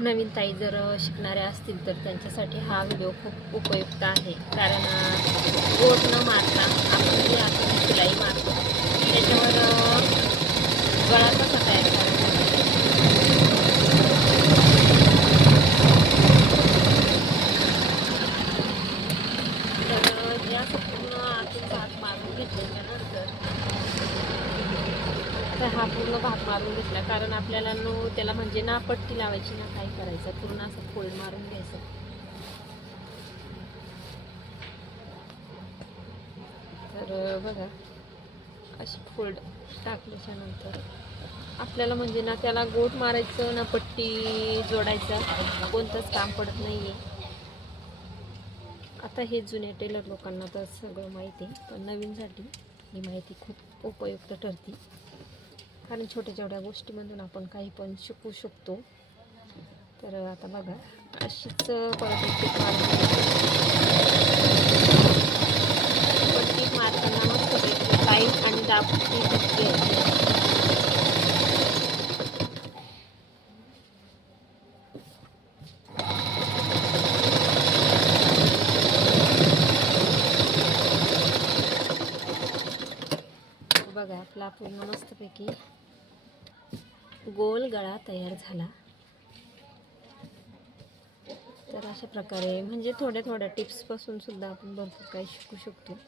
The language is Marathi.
नवीन ताई जर शिकणाऱ्या असतील तर त्यांच्यासाठी हा व्हिडिओ खूप उपयुक्त आहे. कारण गोट न मारता आपण जे आपण शिलाई मारतो त्याच्यावर गळा कसा तयार करायचा तर या पूर्ण आतून भाग मारून घेतल्याच्यानंतर तर हा पूर्ण भाग मारून घेतला. कारण आपल्याला त्याला म्हणजे ना पट्टी लावायची ना काय करायचं, पूर्ण असं फोल्ड मारून घ्यायचं. तर बघा अशी फोल्ड टाकल्याच्या नंतर आपल्याला म्हणजे ना त्याला गोट मारायचं ना पट्टी जोडायचं कोणतंच काम पडत नाही आहे. आता हे जुन्या टेलर लोकांना तर सगळं माहिती आहे, पण नवीनसाठी ही माहिती खूप उपयुक्त ठरते. कारण छोट्या छोट्या गोष्टीमधून आपण काही पण शिकू शकतो. तर आता बघा अशीच परत एक टीप मारताना मस्त टाईट आणि दाबती घ्यायची. बघा आपला पूर्ण मस्तपैकी गोल गळा तयार झाला. तर अशा प्रकारे म्हणजे थोड्या थोड्या टिप्सपासून सुद्धा आपण भरपूर काही शिकू शकतो.